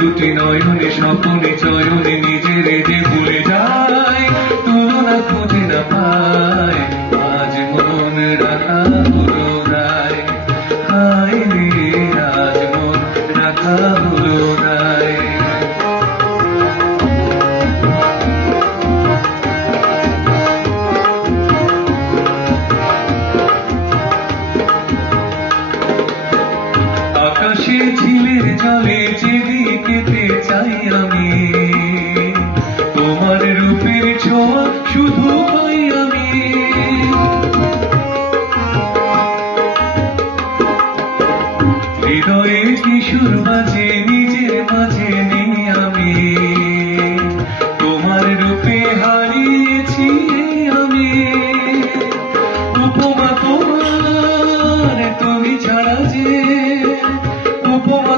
দুটি নয়নে স্বপনে চয়নে নিজের যে ভুলে যায়, তুলনা খুঁজে না পায়, আজ মন রাখা হলো রায়। হায় রে আজ মন রাখা হলো রায়। আকাশের ঝিলের জলে যেদিকেতে চাই আমি, তোমার রূপের ছোঁয়া শুধু পাই আমি। হৃদয়ে কিশোর মাঝে নিজের মাঝে নেই আমি, তোমার রূপে হারিয়েছি আমি। উপমা তোমার তুমি ছাড়া যে, উপমা